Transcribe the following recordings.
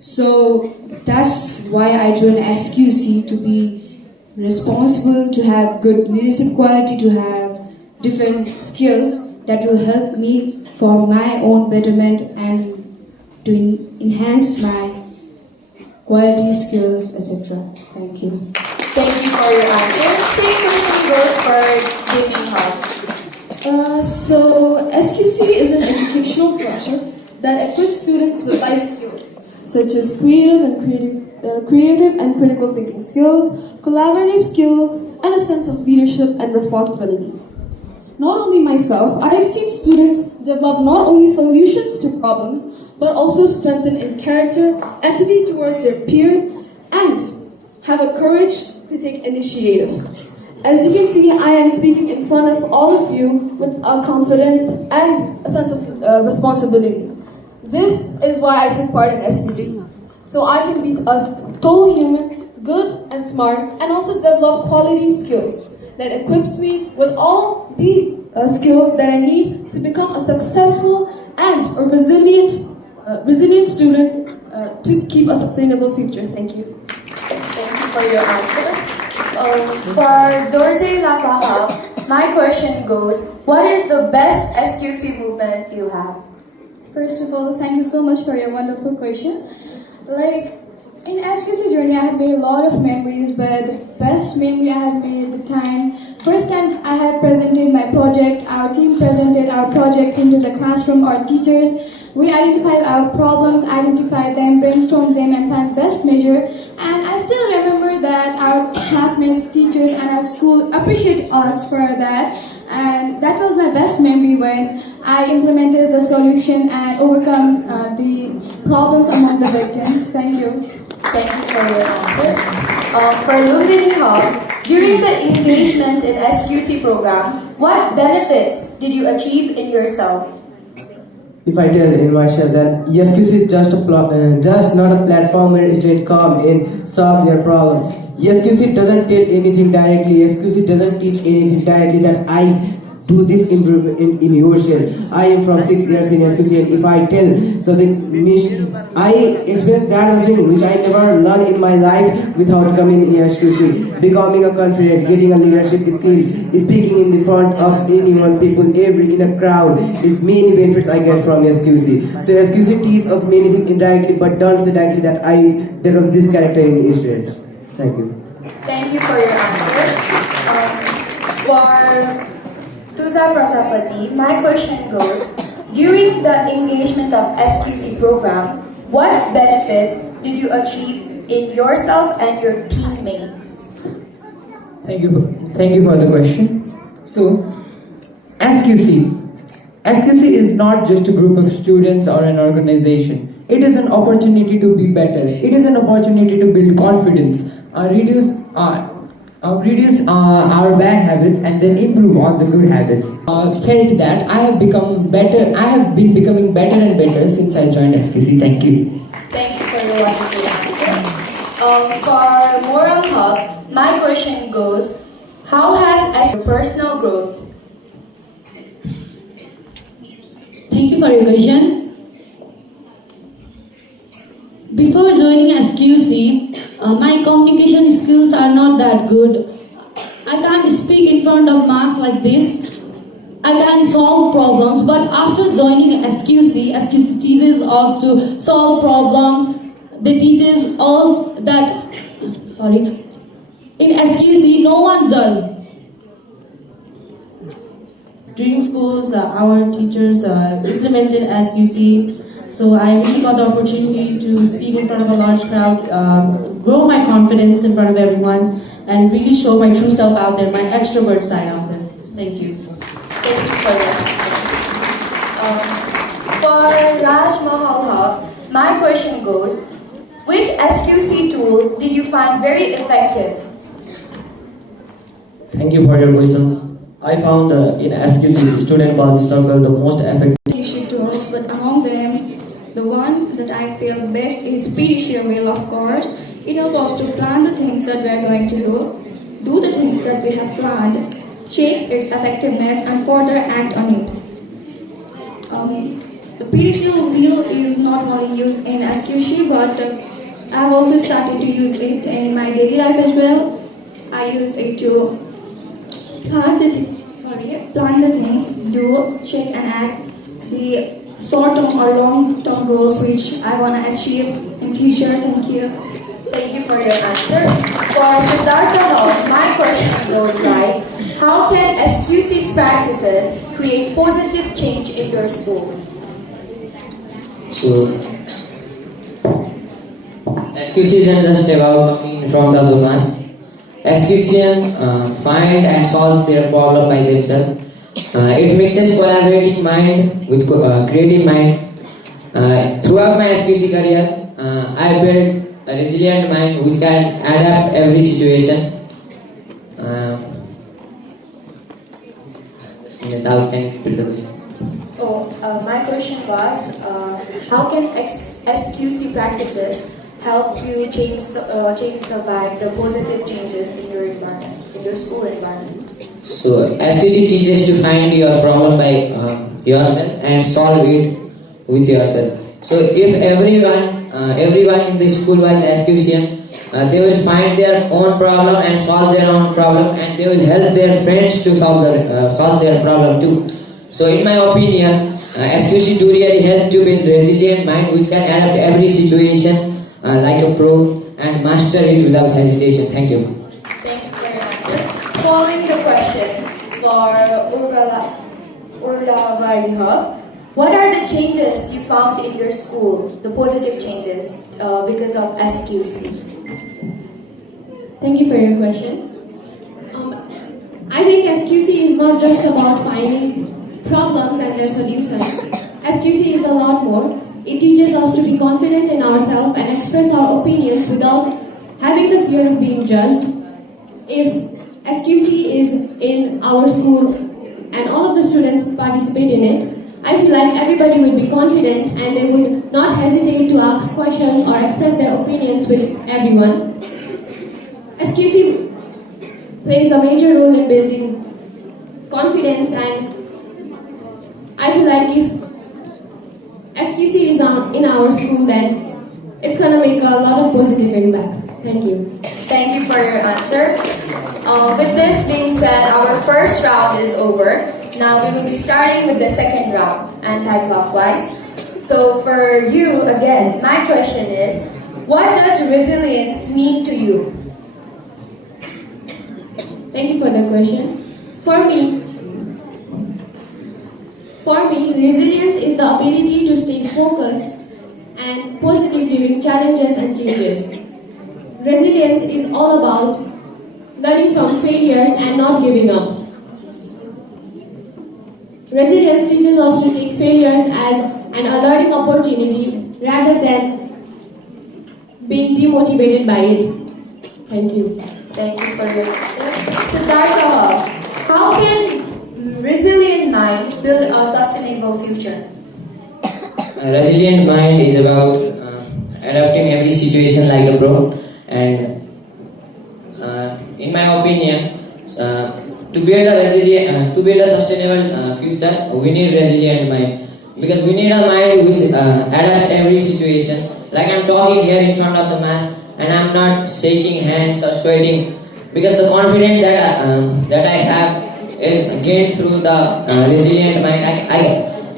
So that's why I joined SQC, to be responsible, to have good leadership quality, to have different skills that will help me for my own betterment and to enhance my quality skills, etc. Thank you. Thank you for your answer. Same question goes for Gaming Hub. So SQC is an educational process that equips students with life skills such as creative and critical thinking skills, collaborative skills, and a sense of leadership and responsibility. Not only myself, I have seen students develop not only solutions to problems, but also strengthen in character, empathy towards their peers, and have a courage to take initiative. As you can see, I am speaking in front of all of you with a confidence and a sense of responsibility. This is why I took part in SQC. So I can be a total human, good and smart, and also develop quality skills that equips me with all the skills that I need to become a successful and a resilient student to keep a sustainable future. Thank you. Thank you for your answer. For Dorje Lapaha, my question goes, what is the best SQC movement you have? First of all, thank you so much for your wonderful question. In SQC journey, I have made a lot of memories, but the best memory I have made first time I have presented my project, our team presented our project into the classroom, our teachers, we identified our problems, identified them, brainstormed them, and planned best measure. And I still remember that our classmates, teachers, and our school appreciate us for that. And that was my best memory when I implemented the solution and overcome the problems among the victims. Thank you. Thank you for your answer. For Lumbini Hub, during the engagement in SQC program, what benefits did you achieve in yourself? If I tell in myself that SQC is just not a platform where students come and solve their problem. SQC doesn't tell anything directly. SQC doesn't teach anything directly that I do this in yourself. I am from 6 years in SQC, and if I tell something, I experience that thing which I never learned in my life without coming in SQC. Becoming a confident, getting a leadership skill, speaking in the front of anyone, people, in a crowd, is many benefits I get from SQC. So SQC teaches us many things indirectly, but don't say directly that I develop this character in students. Thank you. Thank you for your answer. For Tuza Prasapati, my question goes, during the engagement of SQC program, what benefits did you achieve in yourself and your teammates? Thank you for the question. So, SQC is not just a group of students or an organization. It is an opportunity to be better. It is an opportunity to build confidence, reduce our bad habits, and then improve on the good habits. Felt that I have become better. I have been becoming better and better since I joined SQC. Thank you. Thank you for your wonderful answer. For Moral Hub, my question goes, how has personal growth? Thank you for your question. Before joining SQC, my communication skills are not that good. I can't speak in front of mass like this. I can solve problems, but after joining SQC teaches us to solve problems. They teaches us that, in SQC, no one judges. During schools, our teachers implemented SQC, so I really got the opportunity to speak in front of a large crowd, grow my confidence in front of everyone, and really show my true self out there, my extrovert side out there. Thank you. Thank you for that. For Raj Mahal, my question goes, which SQC tool did you find very effective? Thank you for your question. I found in SQC student quality circle the most effective Tools, but among them, the one that I feel best is PDCA mail, of course. It helps us to plan the things that we are going to do the things that we have planned, check its effectiveness, and further act on it. the PDCO wheel is not only used in SQC, but I have also started to use it in my daily life as well. I use it to plan the things, do, check and act the short-term or long-term goals which I want to achieve in future. Thank you. Thank you for your answer. For Siddhartha Hall, my question goes like, how can SQC practices create positive change in your school? So, SQC isn't just about talking in front of the mass. SQCians find and solve their problem by themselves. It mixes collaborating mind with creative mind. Throughout my SQC career, I built a resilient mind which can adapt every situation. Can you repeat the question? My question was, how can SQC practices help you change the vibe, the positive changes in your environment, in your school environment? So SQC teaches to find your problem by yourself and solve it with yourself. So if everyone in the school was SQCian, they will find their own problem and solve their own problem, and they will help their friends to solve their problem too. So in my opinion, SQC do really help to build resilient mind which can adapt every situation like a pro and master it without hesitation. Thank you. Thank you for your answer. Following the question for Urla Variha, what are the changes you found in your school, the positive changes because of SQC? Thank you for your question. I think SQC is not just about finding problems and their solutions. SQC is a lot more. It teaches us to be confident in ourselves and express our opinions without having the fear of being judged. If SQC is in our school and all of the students participate in it, I feel like everybody will be confident and they would not hesitate to ask questions or express their opinions with everyone. SQC plays a major role in building confidence, and I feel like if SQC is in our school, then it's going to make a lot of positive impacts. Thank you. Thank you for your answer. With this being said, our first round is over. Now we will be starting with the second round, anti-clockwise. So for you, again, my question is, what does resilience mean to you? Thank you for the question. For me, resilience is the ability to stay focused and positive during challenges and changes. Resilience is all about learning from failures and not giving up. Resilience teaches us to take failures as an learning opportunity rather than being demotivated by it. Thank you. Thank you for your answer. Siddhartha, how can resilient mind build a sustainable future? A resilient mind is about adapting every situation like a pro, and in my opinion, to build a sustainable future, we need resilient mind, because we need a mind which adapts every situation. Like I'm talking here in front of the mass, and I'm not shaking hands or sweating, because the confidence that I have is gained through the resilient mind.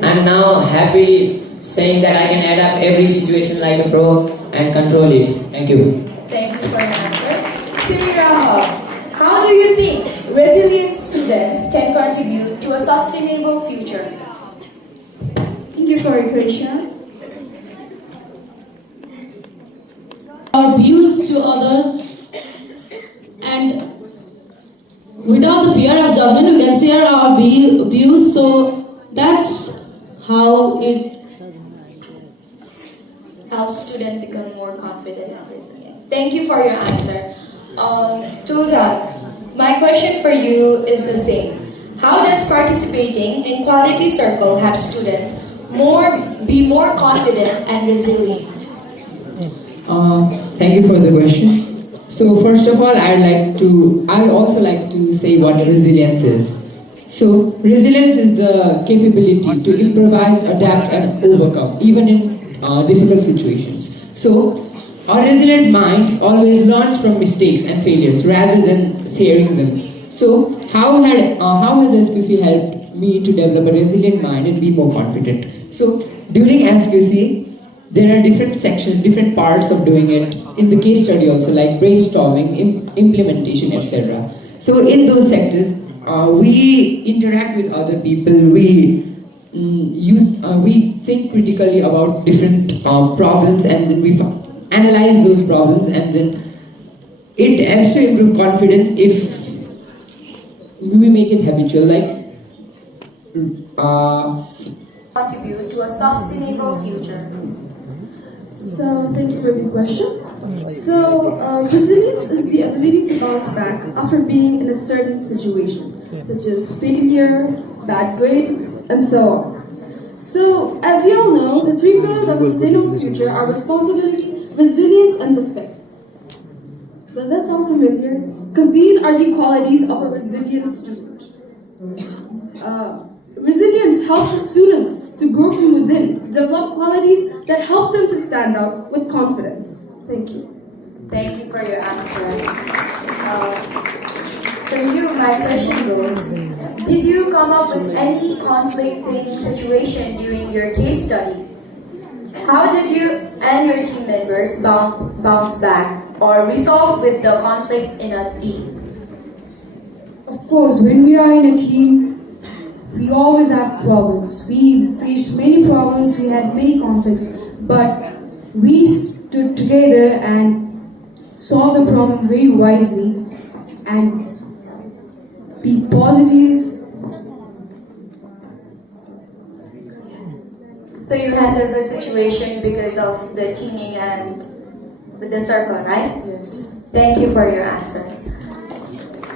I'm now happily saying that I can adapt every situation like a pro and control it. Thank you. Thank you for your answer. Simira, how do you think resilient students can contribute to a sustainable future? Thank you for your question. Our views to others, and without the fear of judgment we can share our views, so that's how it Helps students become more confident and resilient. Thank you for your answer. Tulsa, my question for you is the same. How does participating in Quality Circle help students be more confident and resilient? Thank you for the question. So first of all, I'd also like to say what resilience is. So, resilience is the capability to improvise, adapt, and overcome, even in difficult situations. So, our resilient minds always learns from mistakes and failures rather than fearing them. So, how has SQC helped me to develop a resilient mind and be more confident? So, during SQC, there are different sections, different parts of doing it. In the case study also, like brainstorming, implementation, etc. So, in those sectors, we interact with other people. We think critically about different problems, and then we analyze those problems, and then it helps to improve confidence if we make it habitual. Contribute to a sustainable future. So, thank you for the question. So, resilience is the ability to bounce back after being in a certain situation, such as failure, bad grades, and so on. So, as we all know, the three pillars of a sustainable future are responsibility, resilience, and respect. Does that sound familiar? Because these are the qualities of a resilient student. Resilience helps the students to grow from within, develop qualities that help them to stand out with confidence. Thank you. Thank you for your answer. For you, my question goes, did you come up with any conflicting situation during your case study? How did you and your team members bounce back or resolve with the conflict in a team? Of course, when we are in a team, we always have problems. We faced many problems, we had many conflicts, but we stood together and solved the problem very wisely and be positive. So you handled the situation because of the teaming and with the circle, right? Yes. Thank you for your answers.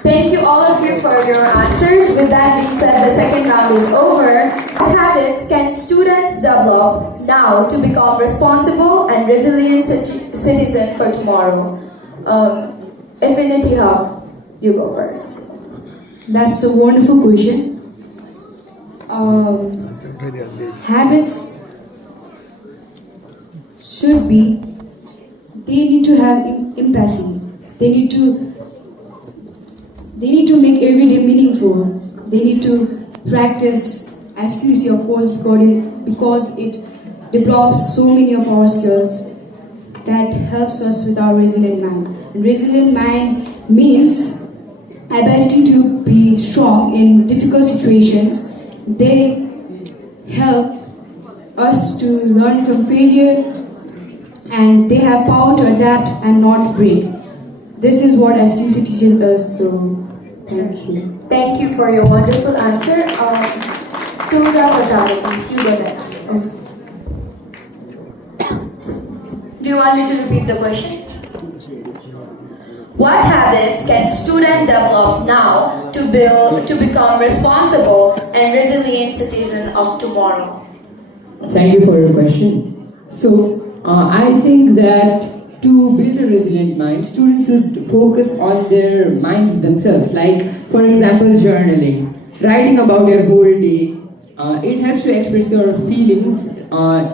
Thank you all of you for your answers. With that being said, the second round is over. What habits can students develop now to become responsible and resilient citizen for tomorrow? Affinity Hub, you go first. That's a wonderful question. Habits should be, they need to have empathy. They need to make every day meaningful. They need to practice SQC, of course, because it develops so many of our skills that helps us with our resilient mind. And resilient mind means ability to be strong in difficult situations. They help us to learn from failure, and they have power to adapt and not break. This is what SQC teaches us, so thank you. Thank you for your wonderful answer. Tuza Fatality, you go next. Do you want me to repeat the question? What habits can students develop now to become responsible and resilient citizen of tomorrow? Thank you for your question. So, I think that to build a resilient mind, students should focus on their minds themselves. Like, for example, journaling, writing about your whole day. It helps to express your feelings and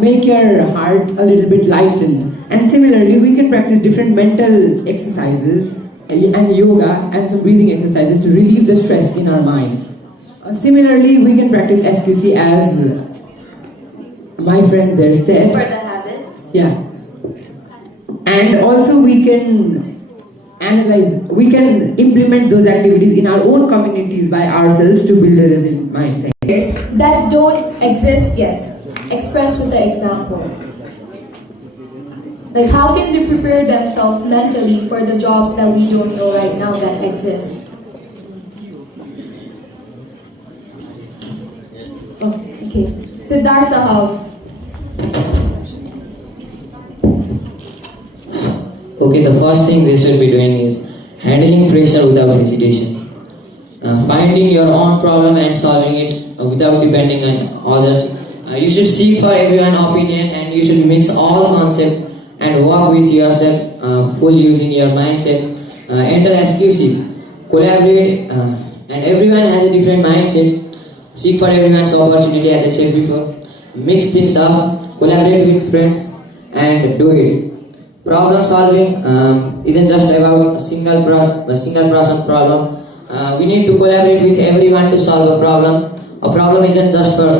make your heart a little bit lightened. And similarly, we can practice different mental exercises and yoga and some breathing exercises to relieve the stress in our minds. Similarly, we can practice SQC as my friend there said. For the habits? Yeah. And also we can implement those activities in our own communities by ourselves to build a resilient mind. That don't exist yet. Express with the example. Like, how can they prepare themselves mentally for the jobs that we don't know right now that exist? Oh, okay. Siddhartha House. Okay, the first thing they should be doing is handling pressure without hesitation. Finding your own problem and solving it without depending on others. You should seek for everyone's opinion, and you should mix all concepts and work with yourself full using your mindset. Enter SQC. collaborate, and everyone has a different mindset. Seek for everyone's opportunity, as I said before. Mix things up, collaborate with friends, and do it. Problem solving isn't just about a single person problem. We need to collaborate with everyone to solve a problem. A problem isn't just for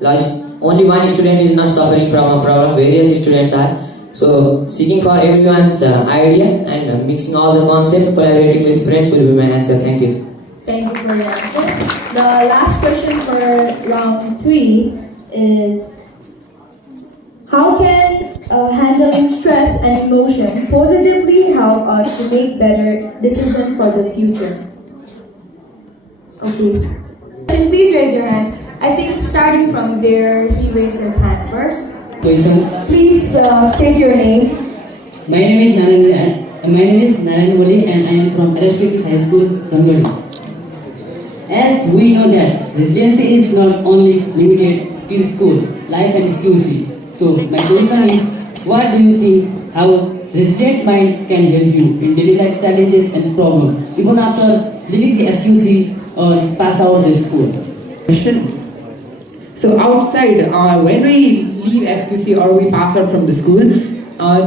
like only one student is not suffering from a problem. Various students are. So seeking for everyone's idea and mixing all the concepts, collaborating with friends will be my answer. Thank you. Thank you for your answer. The last question for round 3 is, how can handling stress and emotion positively help us to make better decisions for the future? Okay. Please raise your hand. I think starting from there, he raised his hand first. Please state your name. My name is Narayan Wali and I am from SQC High School, Tangadi. As we know that resiliency is not only limited to school, life and SQC. So my question is, what do you think how resilient mind can help you in daily life challenges and problems even after leaving the SQC or pass out the school? So outside, when we leave SQC or we pass out from the school,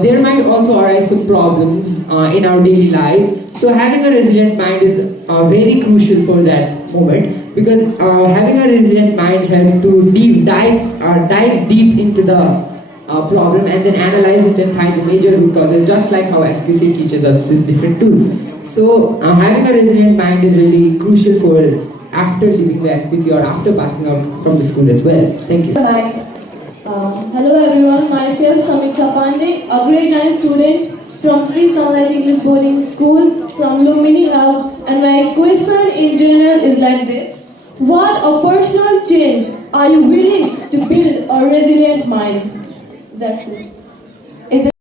there might also arise some problems in our daily lives. So having a resilient mind is very crucial for that moment, because having a resilient mind helps to dive deep into the problem and then analyze it and find the major root causes, just like how SQC teaches us with different tools. So having a resilient mind is really crucial for after leaving the SQC or after passing out from the school as well. Thank you. Hello everyone, myself Samiksha Pandey, a grade 9 student from Sri Sunlight English Boarding School from Lumini Hub, and my question in general is like this. What a personal change are you willing to build a resilient mind? That's it.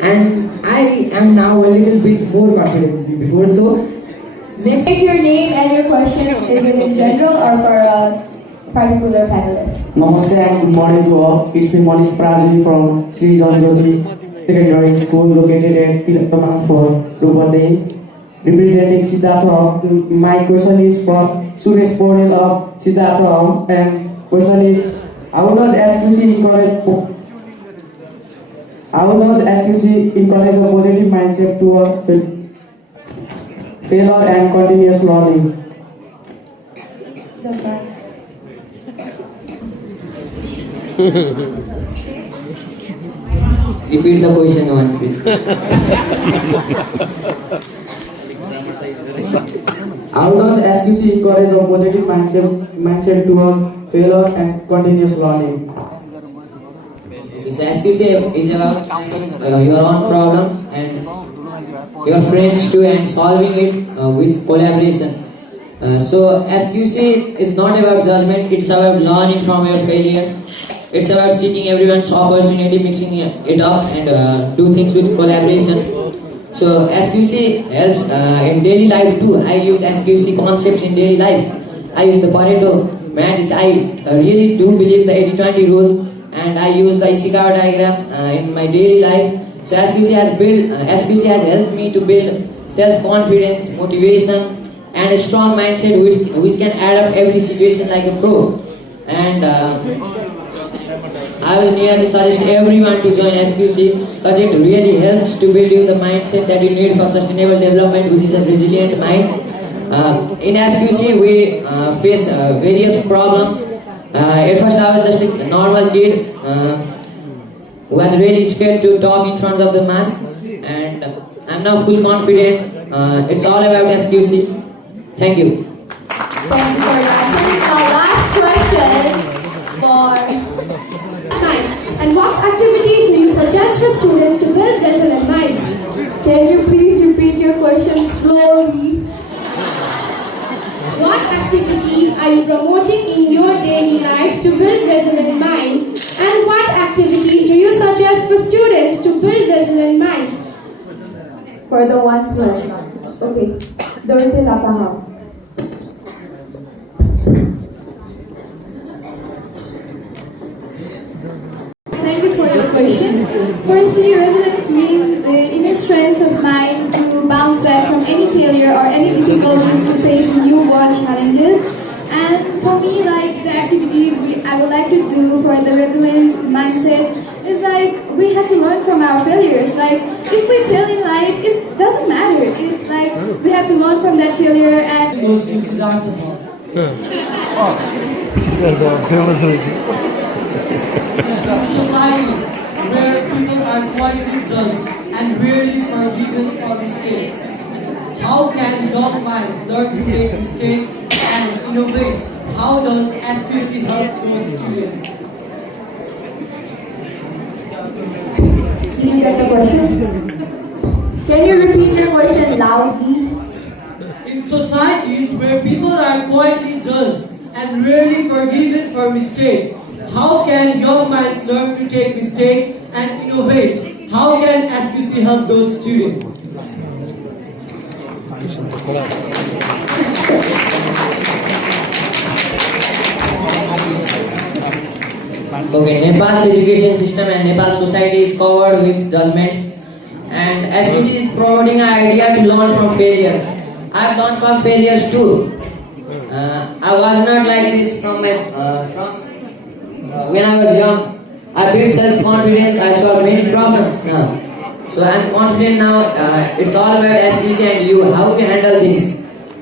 And I am now a little bit more confident than before, so next. State your name and your question, is it in general or for a particular panelist? Namaste and good morning to all. It's me Manish Prajali from Sri Janjoti Secondary School located at Tilakama for Rupande. Representing Siddhartha. My question is from Suresh Porel of Siddhartha, and question is, how does SQC encourage a positive mindset toward failure and continuous learning? Repeat the question one, please. How does SQC encourage a positive mindset toward failure and continuous learning? So SQC is about your own problem and your friends too, and solving it with collaboration. So SQC is not about judgment, it's about learning from your failures. It's about seeking everyone's opportunity, mixing it up, and do things with collaboration. So SQC helps in daily life too. I use SQC concepts in daily life. I use the Pareto matrix. I really do believe the 80-20 rule, and I use the Ishikawa diagram in my daily life. So SQC has helped me to build self-confidence, motivation, and a strong mindset which can adapt every situation like a pro. And I will nearly suggest everyone to join SQC, because it really helps to build you the mindset that you need for sustainable development, which is a resilient mind. In SQC we face various problems. At first I was just a normal kid who was really scared to talk in front of the mass, and I'm now full confident. It's all about SQC. Thank you. Thank you for your answer. Our last question for And what activities do you suggest for students to build resilient minds? Can you please repeat your question slowly? What activities are you promoting in your daily life to build resilient mind? And what activities do you suggest for students to build resilient minds? For the ones left. Okay. Dorothy Lapaham. Thank you for your question. Firstly, resilience means the inner strength of mind to bounce back from any failure failure or any difficulties to face new world challenges. And for me, like the activities I would like to do for the resilient mindset is like we have to learn from our failures. Like if we fail in life, it doesn't matter. It's like we have to learn from that failure and goes to Siddhartha. Societies where people are quietly judged and rarely forgiven for mistakes. How can young minds learn to take mistakes and innovate? How does SQC help those students? Did you get the question? Can you repeat your question loudly? In societies where people are quietly judged and rarely forgiven for mistakes, how can young minds learn to take mistakes and innovate? How can SQC help those students? Okay, Nepal's education system and Nepal's society is covered with judgments, and SQC is promoting an idea to learn from failures. I have learned from failures too. I was not like this from when I was young. I built self-confidence. I solved many problems now. So I'm confident now. It's all about SQC and you, how you handle things.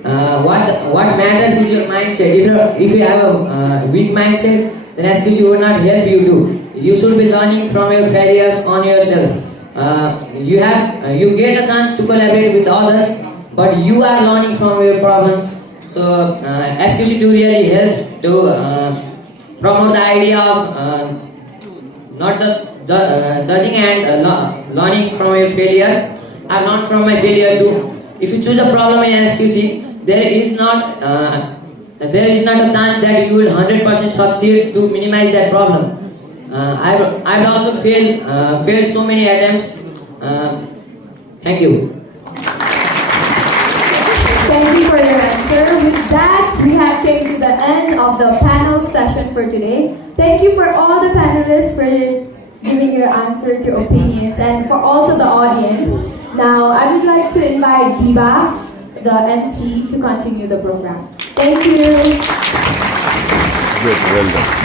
What matters is your mindset. If you have a weak mindset, then SQC would not help you too. You should be learning from your failures on yourself. You get a chance to collaborate with others, but you are learning from your problems. So SQC do really help to promote the idea of not just judging and learning from your failures. I learned from my failure too. If you choose a problem in SQC, there is not a chance that you will 100% succeed to minimize that problem. I've also failed so many attempts. Thank you. Thank you for your answer. With that, we have came to the end of the panel session for today. Thank you for all the panelists for giving your answers, your opinions, and for also the audience. Now, I would like to invite Diva, the MC, to continue the program. Thank you. Good, well done.